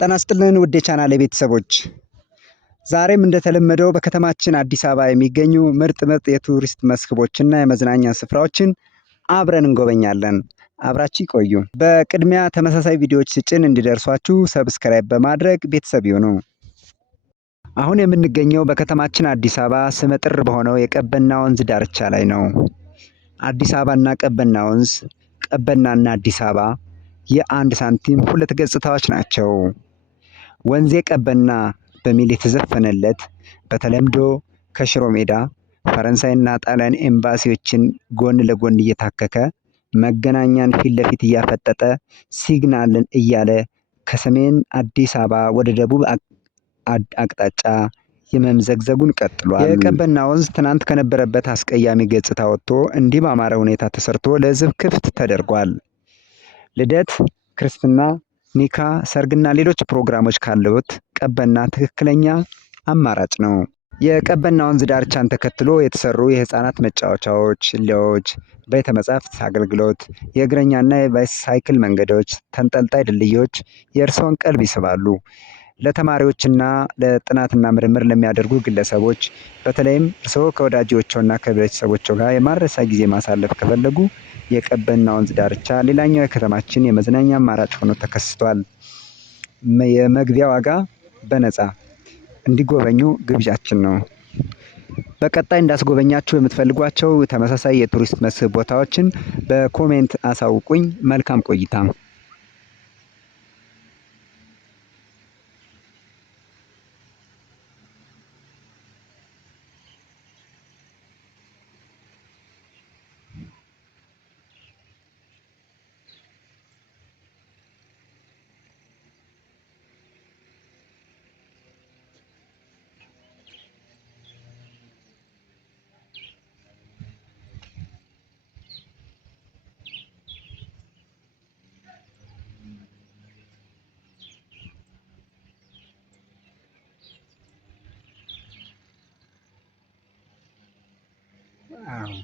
ጤና ይስጥልን ውድ የቻናሌ ቤተሰቦች፣ ዛሬም እንደተለመደው በከተማችን አዲስ አበባ የሚገኙ ምርጥ የቱሪስት መስህቦችና የመዝናኛ ስፍራዎችን አብረን እንጎበኛለን። አብራችሁ ይቆዩ። በቅድሚያ ተመሳሳይ ቪዲዮዎች ስጭን እንዲደርሷችሁ ሰብስክራይብ በማድረግ ቤተሰብ ይሁኑ። አሁን የምንገኘው በከተማችን አዲስ አበባ ስመጥር በሆነው የቀበና ወንዝ ዳርቻ ላይ ነው። አዲስ አበባና ቀበና ወንዝ፣ ቀበናና አዲስ አበባ የአንድ ሳንቲም ሁለት ገጽታዎች ናቸው። ወንዜ ቀበና በሚል የተዘፈነለት በተለምዶ ከሽሮ ሜዳ ፈረንሳይና ጣሊያን ኤምባሲዎችን ጎን ለጎን እየታከከ መገናኛን ፊት ለፊት እያፈጠጠ ሲግናልን እያለ ከሰሜን አዲስ አበባ ወደ ደቡብ አቅጣጫ የመምዘግዘጉን ቀጥሏል። የቀበና ወንዝ ትናንት ከነበረበት አስቀያሚ ገጽታ ወጥቶ እንዲህ ባማረ ሁኔታ ተሰርቶ ለሕዝብ ክፍት ተደርጓል። ልደት፣ ክርስትና፣ ኒካ፣ ሰርግና ሌሎች ፕሮግራሞች ካሉት ቀበና ትክክለኛ አማራጭ ነው። የቀበና ወንዝ ዳርቻን ተከትሎ የተሰሩ የህፃናት መጫወቻዎች፣ ሎጅ፣ ቤተ መጻሕፍት አገልግሎት፣ የእግረኛና የባይሳይክል መንገዶች፣ ተንጠልጣይ ድልድዮች የእርስዎን ቀልብ ይስባሉ። ለተማሪዎችና ለጥናትና ምርምር ለሚያደርጉ ግለሰቦች፣ በተለይም እርስዎ ከወዳጆችዎና ከቤተሰቦችዎ ጋር የማይረሳ ጊዜ ማሳለፍ ከፈለጉ የቀበና ወንዝ ዳርቻ ሌላኛው የከተማችን የመዝናኛ አማራጭ ሆኖ ተከስቷል። የመግቢያ ዋጋ በነፃ እንዲጎበኙ ግብዣችን ነው። በቀጣይ እንዳስጎበኛችሁ የምትፈልጓቸው ተመሳሳይ የቱሪስት መስህብ ቦታዎችን በኮሜንት አሳውቁኝ። መልካም ቆይታ። Wow.